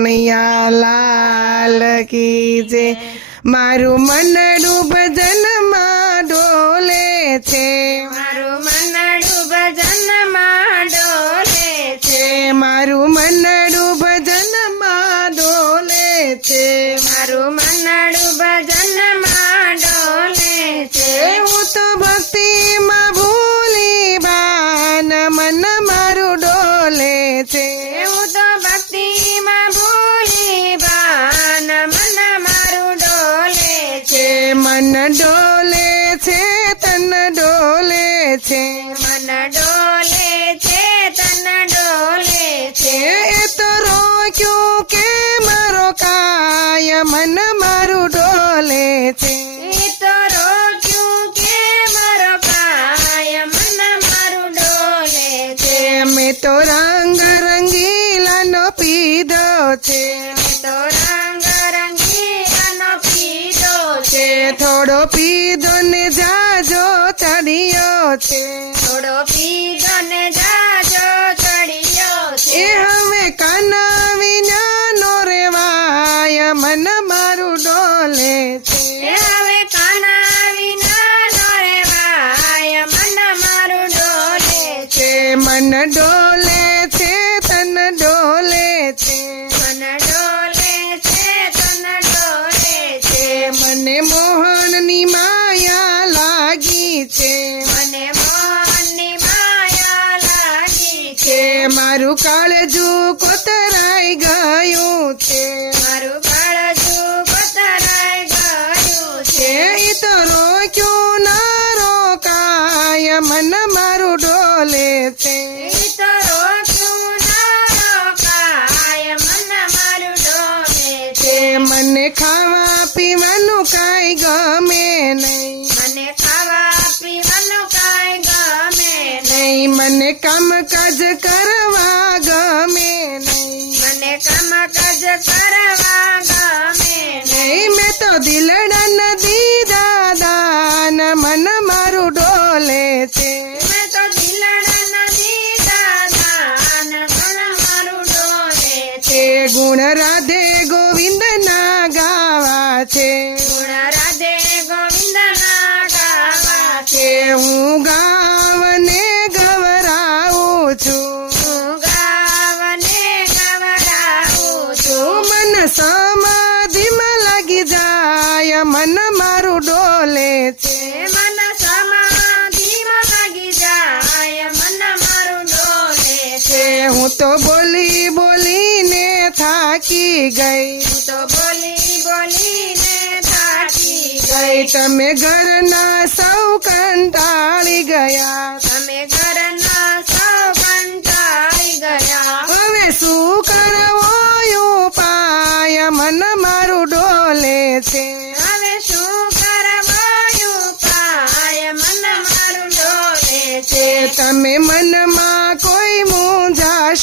કનૈયા લાલ કી જે મારું મનડું ભજનમાં ડોલે છે. મારું મનડું ભજનમાં ડોલે છે છે. મારું મનડું ભજનમાં ડોલે છે. છે, મન ડોલે છે, તન ડોલે છે. એ તો રોક્યું કે મારો કાય, મન મારું ડોલે છે. છે થોડો પીધો ને જાજો ચડિયો એ હવે કાના વિનાનો રેવાય મન મારું ડોલે છે. એ હવે કાના વિના નો રેવાય મન મારું ડોલે છે. મન ડોલે મારું કાળજુ કોતરાઈ ગયું છે. મારું કાળજું કોતરાઈ ગયું છે. ઈ તો રોક્યું ના રોકાય મન મારું ડોલે છે. તો રોક્યું ના રોકાય મન મારું ડોલે છે. મને ખાવા પીવાનું કાંઈ ગમે નહીં. મને કામકાજ કરવા ગમે નહીં. મને કામકાજ કરવા ગમે નહીં મેં તો દિલડા નદી દાદાન મન મારું ડોલે છે. મેં તો દિલડા નદી દાદાન મન મારું ડોલે છે. ગુણ રાધે ગોવિંદ ના ગાવા છે. ગુણ રાધે ગોવિંદ ના ગાવા છે. હું ગાવને તો બોલી બોલીને થાકી ગઈ. તો બોલી બોલીને થાકી ગઈ. તમે ઘરના સૌ કંટાળી ગયા. તમે ઘરના સૌ કંટાળી ગયા. હવે શું કરવો ઉપાય મન મારું ડોલે છે. હવે શું કરવાયું પાય? મન મારું ડોલે છે. તમે મનમાં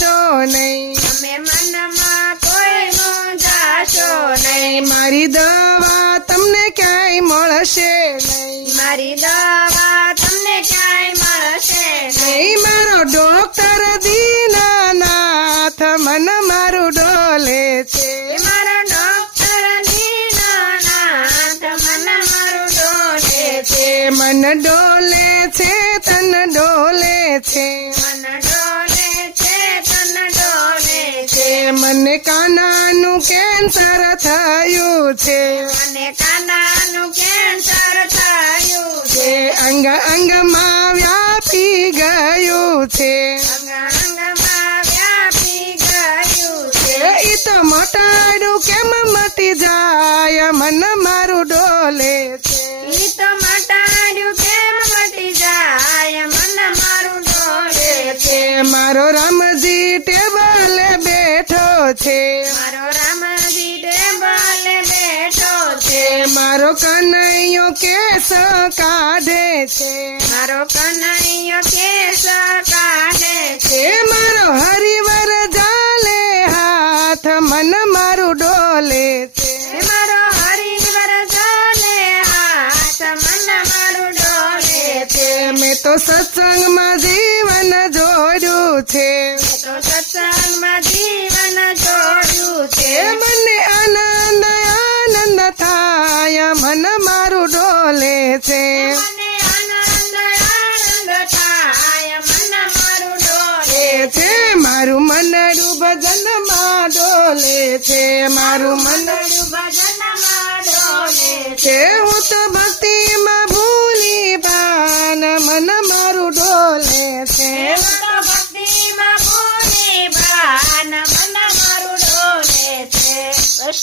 મૂંઝાશો નહીં. તમે મનમાં કોઈ મૂંઝાશો નહીં. મારી દવા તમને ક્યાંય મળશે નહીં. મારી દવા તમને ક્યાંય મળશે નહીં. મારો ડોક્ટર દીનાનાથ મન મારું ડોલે છે. મારો ડોક્ટર દીનાનાથ મન મારું ડોલે છે. છે મન ડોલે છે તન ડોલે છે. મને કાનાનું કેન્સર થયું છે. મને કાનાનું કેન્સર થયું છે. અંગ અંગમાં વ્યાપી ગયું છે. અંગ અંગમાં વ્યાપી ગયું છે. એ ઈ તો મટાડું કેમ મટી જાય? મન મારું ડોલે છે. ઈ તો મટાડ્યું કેમ મટી જાય? મન મારું ડોલે છે. મારો રામજી મારો કનૈયો કેસ કાઢે છે. મારો કનૈયો કેસ કાઢે છે. મારો હરિવર જાલે હાથ મન મારું ડોલે છે. મારો હરિવર જાલે હાથ મન મારું ડોલે છે. મેં તો સત્સંગમાં જીવન જોયું તો સત્સંગમાં જીવન જોડ્યું છે. થાય મન મારું ડોલે છે છે મારું મનડું ભજનમાં ડોલે છે. મારું મન ડોલે છે. હું તો ભક્તિમાં ભૂલી ભાન મન મારું ડોલે છે.